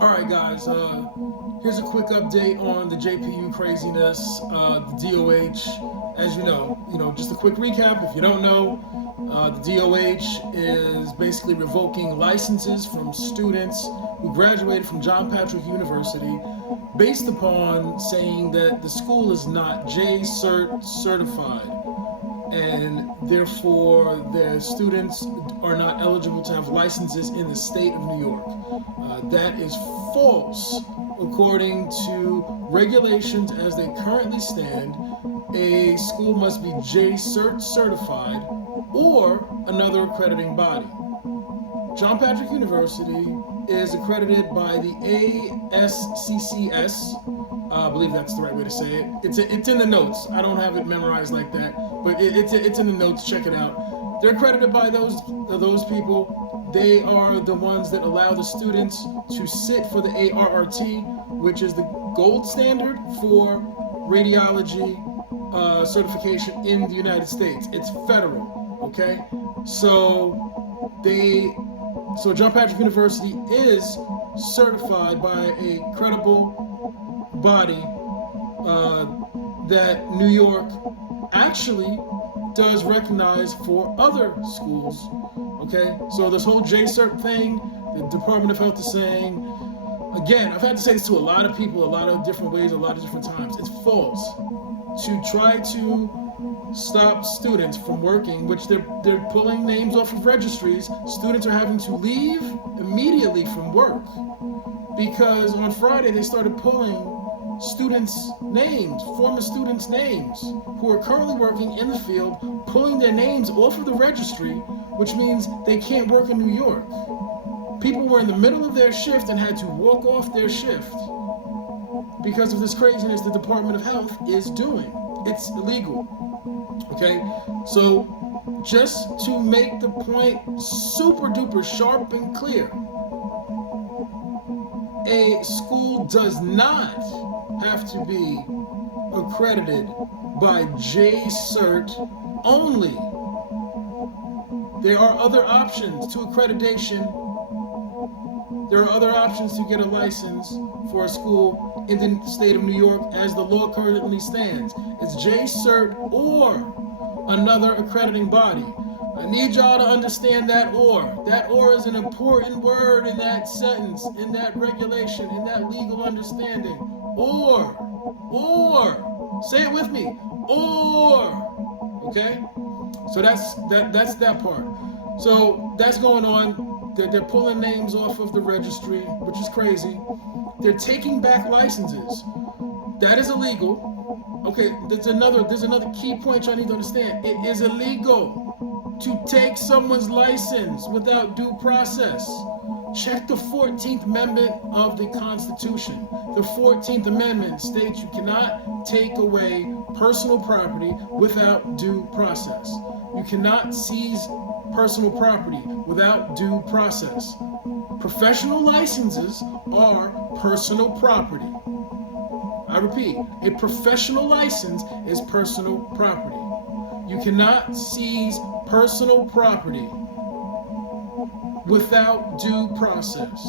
All right, guys. Here's a quick update on the JPU craziness, the DOH. As you know, just a quick recap. If you don't know, the DOH is basically revoking licenses from students who graduated from John Patrick University, based upon saying that the school is not JRCERT certified, and therefore their students are not eligible to have licenses in the state of New York. That is false. According to regulations as they currently stand, a school must be JRCERT certified or another accrediting body. John Patrick University is accredited by the ACCSC. I believe that's the right way to say it. It's in the notes. I don't have it memorized like that, but it's in the notes. Check it out. They're accredited by those people. They are the ones that allow the students to sit for the ARRT, which is the gold standard for radiology certification in the United States. It's federal, okay? So John Patrick University is certified by a credible body that New York actually does recognize for other schools. Okay, so this whole JRCERT thing, the Department of Health is saying, again, I've had to say this to a lot of people, a lot of different ways, a lot of different times. It's false. To try to stop students from working, which they're pulling names off of registries. Students are having to leave immediately from work because on Friday they started pulling students' names, former students' names, who are currently working in the field, pulling their names off of the registry, which means they can't work in New York. People were in the middle of their shift and had to walk off their shift because of this craziness the Department of Health is doing. It's illegal. Okay? So, just to make the point super duper sharp and clear, a school does not have to be accredited by JRCERT only. There are other options to accreditation. There are other options to get a license for a school in the state of New York as the law currently stands. It's JRCERT or another accrediting body. I need y'all to understand that or. That or is an important word in that sentence, in that regulation, in that legal understanding. Or. Say it with me. Or. Okay? So that's that part. So that's going on. They're pulling names off of the registry, which is crazy. They're taking back licenses. That is illegal. Okay, there's another key point y'all need to understand. It is illegal to take someone's license without due process. Check the 14th Amendment of the Constitution. The 14th Amendment states you cannot take away personal property without due process. You cannot seize personal property without due process. Professional licenses are personal property. I repeat, a professional license is personal property. You cannot seize personal property without due process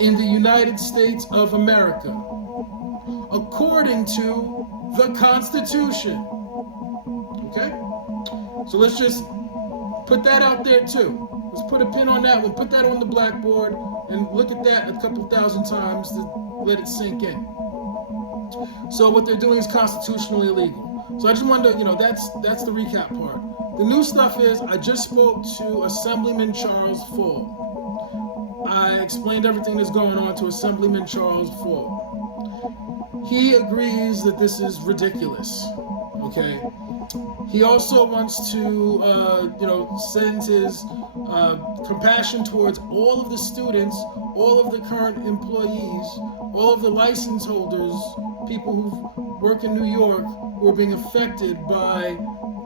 in the United States of America, according to the Constitution. Okay? So let's just put that out there too. Let's put a pin on that one, put that on the blackboard, and look at that a couple thousand times to let it sink in. So what they're doing is constitutionally illegal. So I just wanted to, that's the recap part. The new stuff is, I just spoke to Assemblyman Charles Fall. I explained everything that's going on to Assemblyman Charles Fall. He agrees that this is ridiculous, okay? He also wants to, send his compassion towards all of the students, all of the current employees, all of the license holders, people who work in New York who are being affected by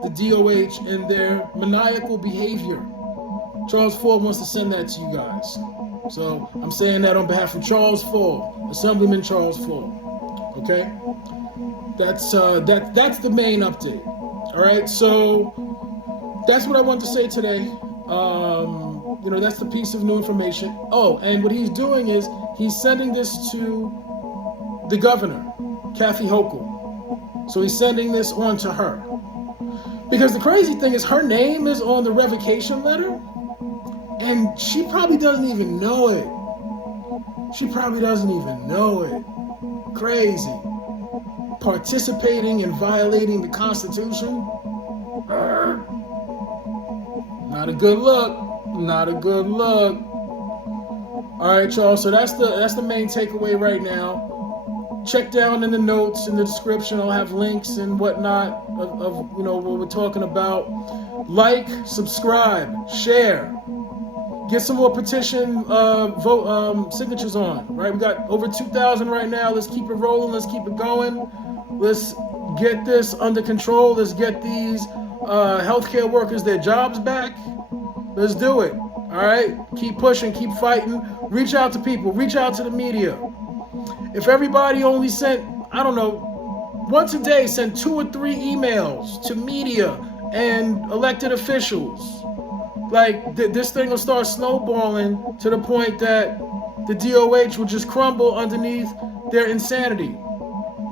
the DOH and their maniacal behavior. Charles Fall wants to send that to you guys. So I'm saying that on behalf of Charles Fall, Assemblyman Charles Fall. Okay? That's the main update. All right, so that's what I want to say today. that's the piece of new information. Oh, and what he's doing is he's sending this to the governor, Kathy Hochul. So he's sending this on to her. Because the crazy thing is her name is on the revocation letter, and she probably doesn't even know it. She probably doesn't even know it. Crazy. Participating in violating the Constitution? Not a good look. Not a good look. All right, y'all. So that's the main takeaway right now. Check down in the notes, in the description. I'll have links and whatnot of what we're talking about. Like, subscribe, share. Get some more petition vote signatures on. Right, we got over 2,000 right now. Let's keep it rolling. Let's keep it going. Let's get this under control. Let's get these healthcare workers their jobs back. Let's do it. All right, keep pushing, keep fighting. Reach out to people. Reach out to the media. If everybody only sent, I don't know, once a day, send 2 or 3 emails to media and elected officials. Like, this thing will start snowballing to the point that the DOH will just crumble underneath their insanity.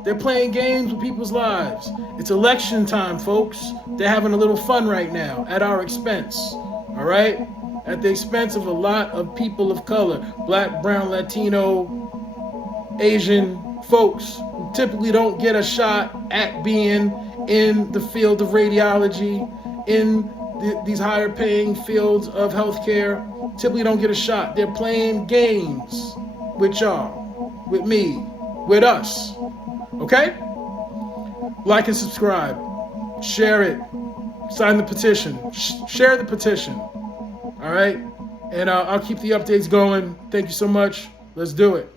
They're playing games with people's lives. It's election time, folks. They're having a little fun right now at our expense, all right? At the expense of a lot of people of color, Black, brown, Latino, Asian folks who typically don't get a shot at being in the field of radiology, in these higher paying fields of healthcare, typically don't get a shot. They're playing games with y'all, with me, with us. Okay? Like and subscribe. Share it. Sign the petition. Share the petition. All right? And I'll keep the updates going. Thank you so much. Let's do it.